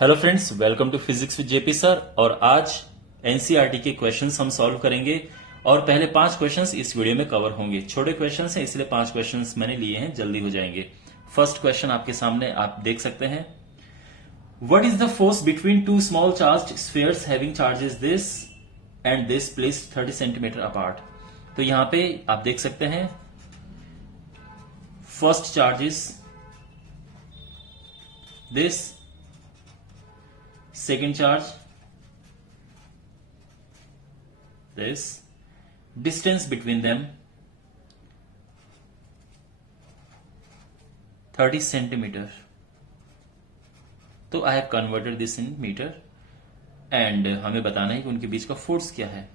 Hello friends, welcome to physics with JP sir. और आज NCERT के क्वेश्चंस हम सॉल्व करेंगे और पहले 5 क्वेश्चंस इस वीडियो में कवर होंगे। छोटे क्वेश्चंस हैं इसलिए 5 क्वेश्चंस मैंने लिए हैं, जल्दी हो जाएंगे। फर्स्ट क्वेश्चन आपके सामने आप देख सकते हैं। What is the force between two small charged spheres having charges this and this placed 30 centimetre apart. तो यहां पे आप देख सकते हैं first charge is this, second charge this, distance between them 30 centimeter. तो I have converted this in metre and हमें बताना है कि उनके बीच का फोर्स क्या है।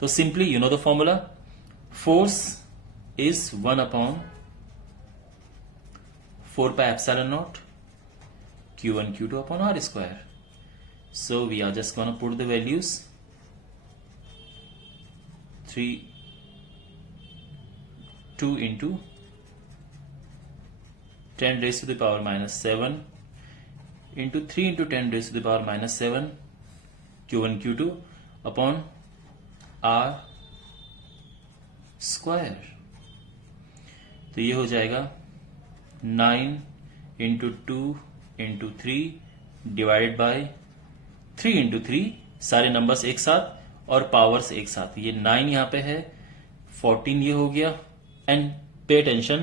तो simply you know the formula, force is 1/4πε0 Q1 Q2 upon R square. So we are just going to put the values 2 into 10 raised to the power minus 7 into 3 into 10 raised to the power minus 7 Q1 Q2 upon R square. तो ये हो जाएगा 9 into 2 into 3 divided by 3 into 3, सारे numbers एक साथ और powers एक साथ। ये 9 यहां पे है, 14 ये हो गया एंड पे अटेंशन,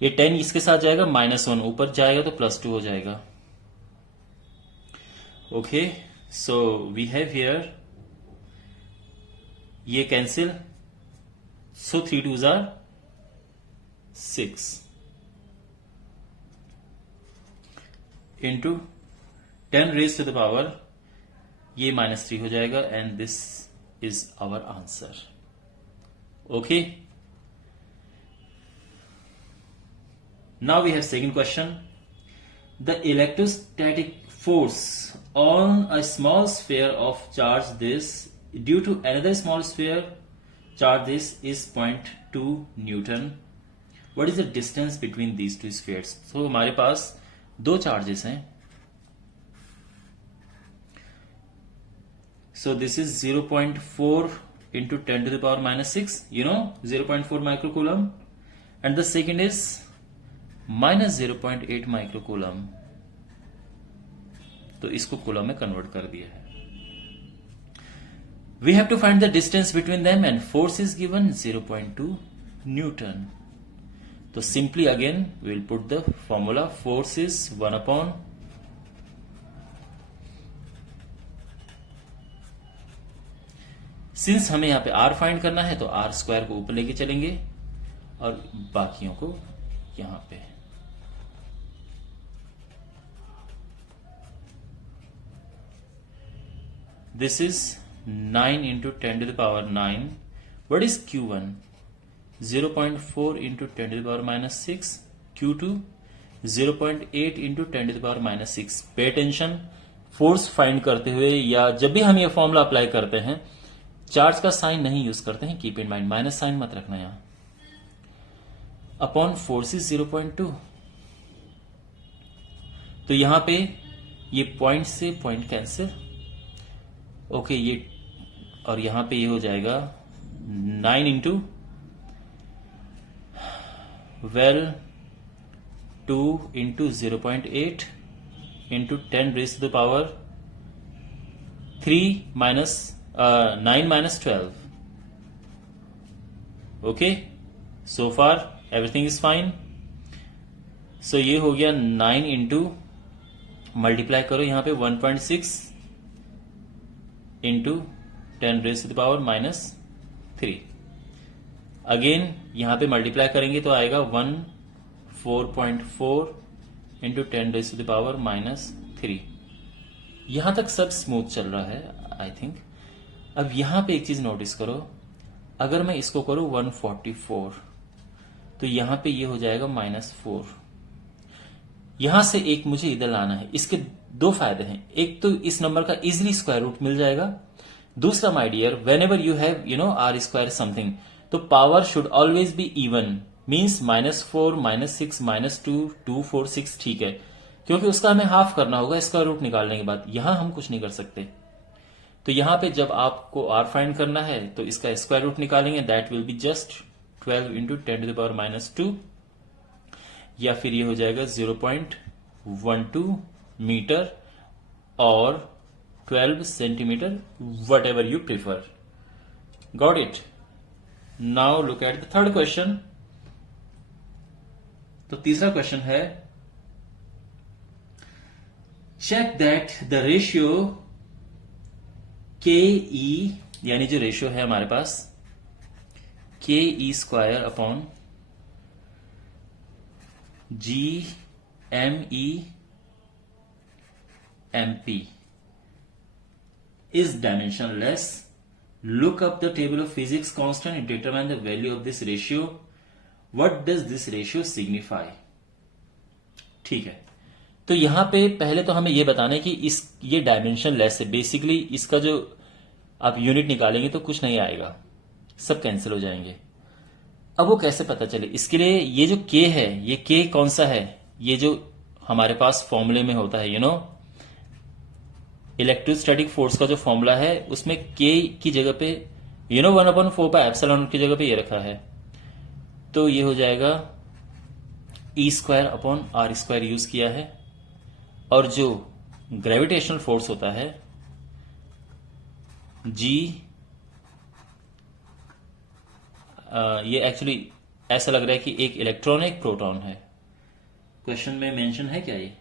ये 10 इसके साथ जाएगा, -1 ऊपर जाएगा तो +2 हो जाएगा। Okay, so we have here ये cancel, so 3 2s are 6 into 10 raised to the power, ये -3 हो जाएगा and this is our answer. Okay, now we have second question. The electrostatic force on a small sphere of charge this due to another small sphere charge this is 0.2 newton. What is the distance between these two spheres. तो हमारे पास दो charges हैं। So this is 0.4 into 10 to the power minus 6, you know, 0.4 microcoulomb, and the second is minus 0.8 microcoulomb. तो इसको coulomb में convert कर दिया है। We have to find the distance between them and force is given 0.2 Newton. तो simply again we will put the formula, force is 1/, since हमें यहां पे R फाइंड करना है तो R स्क्वायर को ऊपर लेके चलेंगे और बाकियों को यहां पे। This is 9 into 10 to the power 9. What is Q1? 0.4 into 10 to the power minus 6. Q2 0.8 into 10 to the power minus 6. पे टेंशन, फोर्स फाइंड करते हुए या जब भी हम ये फॉर्मूला अप्लाई करते हैं चार्ज का साइन नहीं यूज करते हैं, keep in mind, minus sign मत रखना यहां। अपॉन फोर्स इज 0.2, तो यहां पे ये पॉइंट से पॉइंट कैंसिल। ओके, ये और यहां पे ये हो जाएगा 9 into 2 into 0.8 into 10 raised to the power 3 minus 9 minus 12. Okay, so far everything is fine. So ये हो गया 9 into, मल्टीप्लाई करो यहां पे 1.6 into 10 raised to the power minus 3. Again यहां पे मल्टीप्लाई करेंगे तो आएगा 4.4 into 10 raised to the power minus 3. यहां तक सब स्मूथ चल रहा है आई थिंक। अब यहां पे एक चीज नोटिस करो, अगर मैं इसको करूं 144 तो यहां पे ये हो जाएगा -4। यहां से एक मुझे इधर लाना है। इसके दो फायदे हैं, एक तो इस नंबर का इजिली स्क्वायर रूट मिल जाएगा, दूसरा my dear whenever you have R square something, तो power should always be even, means -4, -6, -2, 2, 4, 6 ठीक है, क्योंकि उसका हमें हाफ करना होगा स्क्वायर रूट निकालने के बाद। यहां हम कुछ नहीं कर सकते। तो यहां पे जब आपको आर फाइंड करना है तो इसका स्क्वायर रूट निकालेंगे, that will be just 12 into 10⁻², या फिर ये हो जाएगा 0.12 मीटर और 12 centimetre, what ever you prefer. Got it? Now look at the third question. तो तीसरा क्वेश्चन है, चेक दैट द रेशियो के ई, यानी जो रेशियो है हमारे पास K E square upon G M E M P is dimensionless. Look up the table of physics constant and determine the value of this ratio. What does this ratio signify? ठीक है, तो यहां पे पहले तो हमें यह बताना है कि ये डायमेंशनलेस है। बेसिकली इसका जो आप यूनिट निकालेंगे तो कुछ नहीं आएगा, सब कैंसिल हो जाएंगे। अब वो कैसे पता चले, इसके लिए ये जो के है, ये के कौन सा है, ये जो हमारे पास फॉर्मूले में होता है, इलेक्ट्रोस्टैटिक फोर्स का जो फॉर्मूला है उसमें के की जगह पे 1/4 की जगह पे ये रखा है। तो ये हो जाएगा E²/R² यूज किया है। और जो ग्रेविटेशनल फोर्स होता है जी, ये एक्चुअली ऐसा लग रहा है कि एक इलेक्ट्रॉन एक प्रोटॉन है। क्वेश्चन में मेंशन है क्या? ये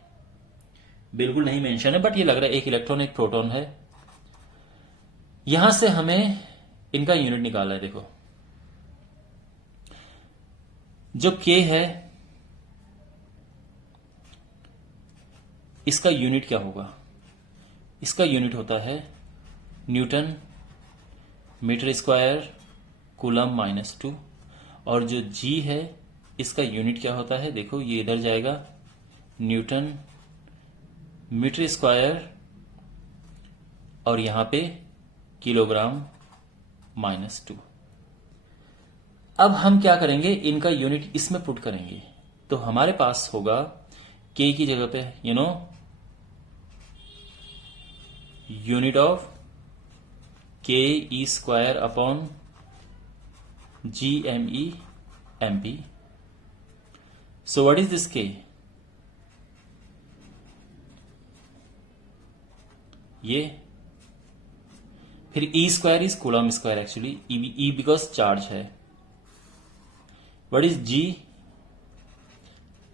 बिल्कुल नहीं मेंशन है, बट ये लग रहा है एक इलेक्ट्रॉन एक प्रोटॉन है। यहां से हमें इनका यूनिट निकालना है। देखो, जो के है इसका यूनिट क्या होगा? इसका यूनिट होता है न्यूटन मीटर स्क्वायर कूलम -2। और जो जी है इसका यूनिट क्या होता है? देखो, ये इधर जाएगा, न्यूटन मीटर स्क्वायर और यहां पे किलोग्राम -2। अब हम क्या करेंगे, इनका यूनिट इसमें पुट करेंगे। तो हमारे पास होगा के की जगह पे unit of K E² upon GME MP। So what is this K? ये फिर E² is coulomb square, actually E because charge है। What is G?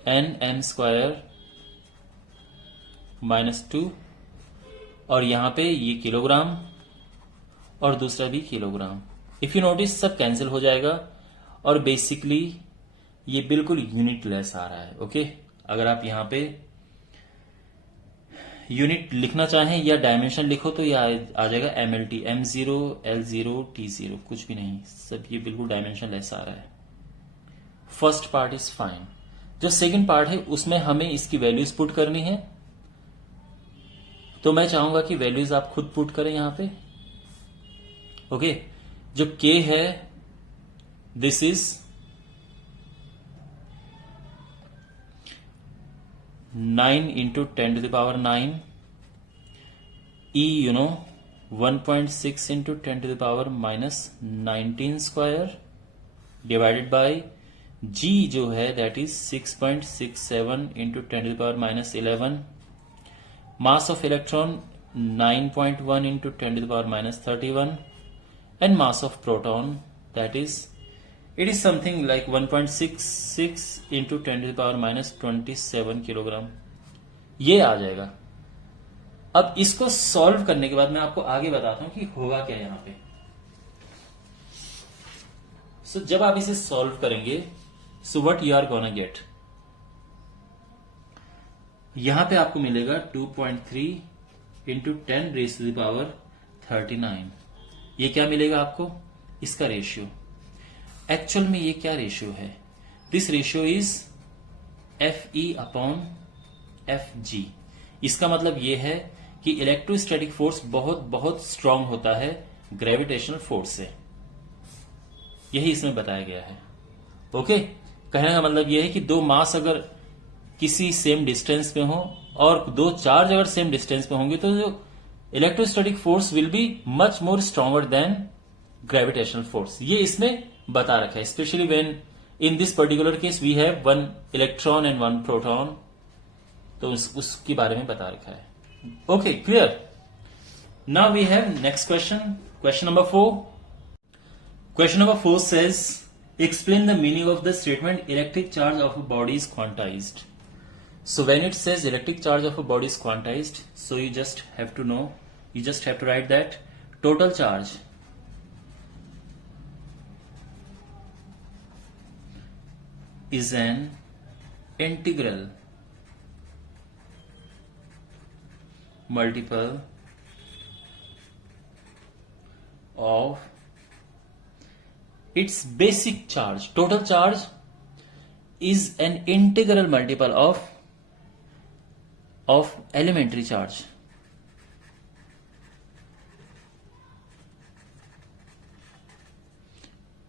NM² -2, और यहां पे ये किलोग्राम और दूसरा भी किलोग्राम। इफ यू नोटिस सब कैंसिल हो जाएगा और बेसिकली ये बिल्कुल यूनिट लेस आ रहा है। ओके, अगर आप यहां पे यूनिट लिखना चाहें या डायमेंशन लिखो तो ये आ जाएगा MLT, M0 L0 T0, कुछ भी नहीं, सब ये बिल्कुल डायमेंशन लेस आ रहा है। First part is fine. जो सेकंड पार्ट है उसमें हमें इसकी वैल्यूज पुट करनी है। तो मैं चाहूंगा कि वैल्यूज आप खुद पुट करें यहां पे। ओके, जो के है this is 9 into 10⁹, E 1.6 into 10⁻⁻19² divided by G जो है that is 6.67 into 10⁻11, mass of electron 9.1 into 10⁻31, and mass of proton that is it is something like 1.66 into 10⁻27 kilogram. ये आ जाएगा। अब इसको सॉल्व करने के बाद मैं आपको आगे बताता हूं कि होगा क्या यहां पे। सो जब आप इसे सॉल्व करेंगे, so what you are gonna get, यहां पे आपको मिलेगा 2.3 into 10⁻39। ये क्या मिलेगा आपको? इसका रेशियो। एक्चुअल में ये क्या रेशियो है? This ratio is FE/FG। इसका मतलब ये है कि इलेक्ट्रोस्टैटिक फोर्स बहुत बहुत स्ट्रांग होता है ग्रेविटेशनल फोर्स से। यही इसमें बताया गया है। ओके, कहने का मतलब यह है कि दो मास अगर किसी सेम डिस्टेंस में हो और दो चार्ज अगर सेम डिस्टेंस पे होंगे तो जो electrostatic force will be much more stronger than gravitational force. ये इसमें बता रखा है, specially when in this particular case we have one electron and one proton, तो उसके बारे में बता रखा है। Okay, clear. Now we have next question, question number 4। Question number 4 says explain the meaning of the statement electric charge of a body is quantized. So when it says electric charge of a body is quantized, so you just have to know, you just have to write that total charge is an integral multiple of its basic charge. Total charge is an integral multiple of elementary charge.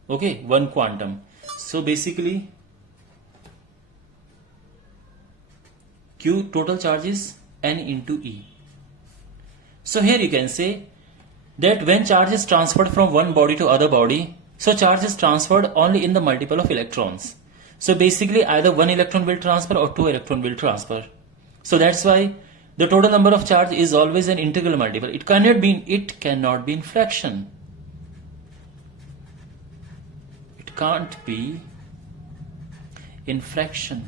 Okay, one quantum. So basically Q total charge is N into E. So here you can say that when charge is transferred from one body to other body, so charge is transferred only in the multiple of electrons. So basically either one electron will transfer or two electron will transfer. So that's why the total number of charge is always an integral multiple. It cannot be in fraction. It can't be in fraction.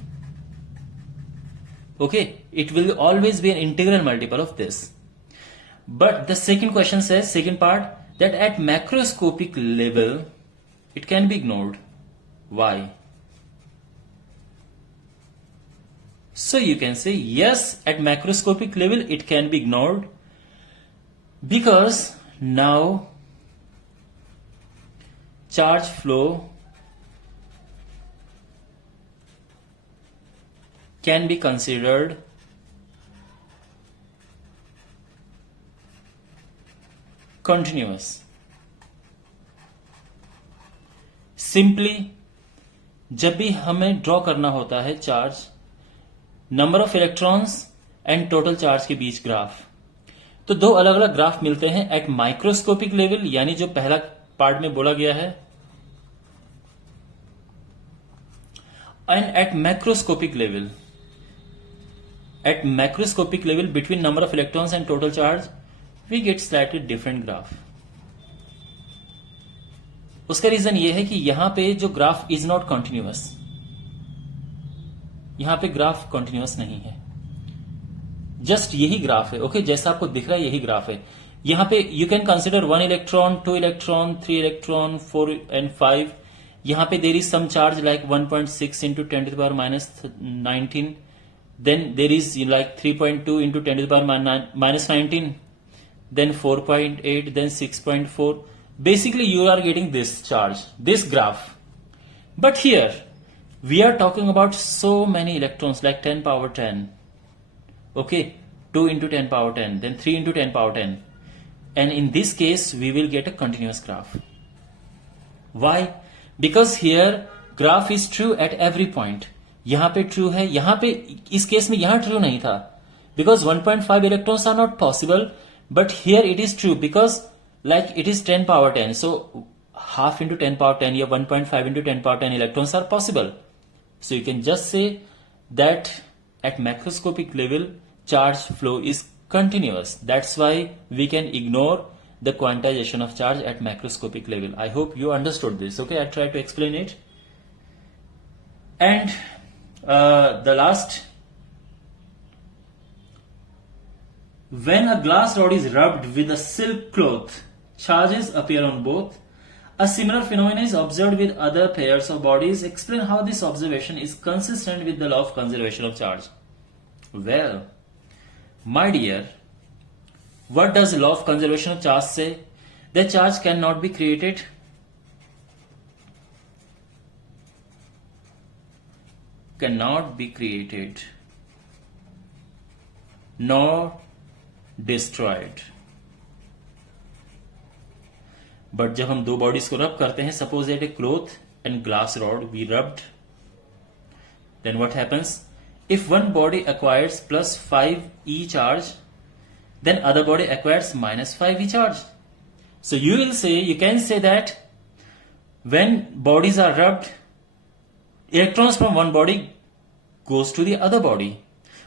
Okay, it will always be an integral multiple of this. But the second question says, second part, that at macroscopic level it can be ignored. Why? So you can say yes, at macroscopic level it can be ignored because now charge flow can be considered continuous. Simply जब भी हमें draw करना होता है charge, number of electrons and total charge के बीच graph, तो दो अलग अलग ग्राफ मिलते हैं एट माइक्रोस्कोपिक लेवल, यानी जो पहला पार्ट में बोला गया है, and at macroscopic level. At macroscopic level, between number of electrons and total charge, we get slightly different graph. उसका रीजन ये है कि यहां पे जो ग्राफ इज नॉट कंटिन्यूअस, यहां पे ग्राफ कंटिन्यूअस नहीं है, जस्ट यही ग्राफ है. ओके, जैसा आपको दिख रहा है यही ग्राफ है. यहां पे you can consider 1 electron, 2 electron, 3 electron, 4 and 5. यहां पे there is some charge like 1.6 into 10 to the power minus 19. Then there is like 3.2 into 10 to the power minus 19. Then 4.8, then 6.4. Basically you are getting this charge, this graph. But here we are talking about so many electrons, like 10 power 10. Okay, 2 into 10 power 10, then 3 into 10 power 10. And in this case we will get a continuous graph. Why? Because here graph is true at every point. यहां पे true है, यहां पे इस case में यहां true नहीं था because 1.5 electrons are not possible, but here it is true because like it is 10 power 10, so half into 10 power 10 या 1.5 into 10 power 10 electrons are possible. So you can just say that at macroscopic level charge flow is continuous. That's why we can ignore the quantization of charge at macroscopic level. I hope you understood this. Okay, I try to explain it. And the last, when a glass rod is rubbed with a silk cloth, charges appear on both. A similar phenomenon is observed with other pairs of bodies. Explain how this observation is consistent with the law of conservation of charge. Well, my dear, what does the law of conservation of charge say? The charge cannot be created, nor destroyed. But जब हम दो bodies को rub करते हैं, suppose at a cloth and glass rod we rubbed, then what happens? if one body acquires plus 5 E charge, then other body acquires minus 5 E charge. So you can say that when bodies are rubbed, electrons from one body goes to the other body.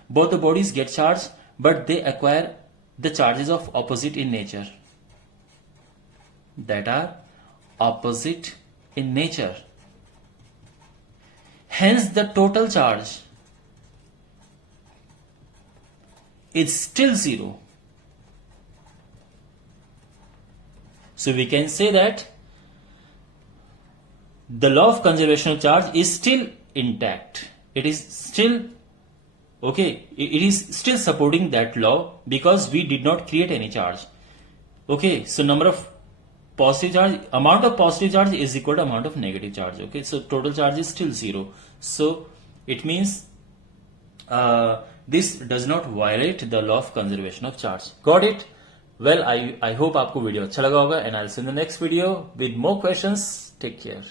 Both the bodies get charged, but they acquire the charges of opposite in nature. That are opposite in nature. Hence the total charge is still zero. So we can say that the law of conservation of charge is still intact. It is still okay. It is still supporting that law because we did not create any charge. Okay, so number of positive charge, amount of positive charge is equal to amount of negative charge. Okay, so total charge is still zero. So it means this does not violate the law of conservation of charge. Got it? Well, I hope आपको video अच्छा लगा होगा, and I'll see you in the next video with more questions. Take care.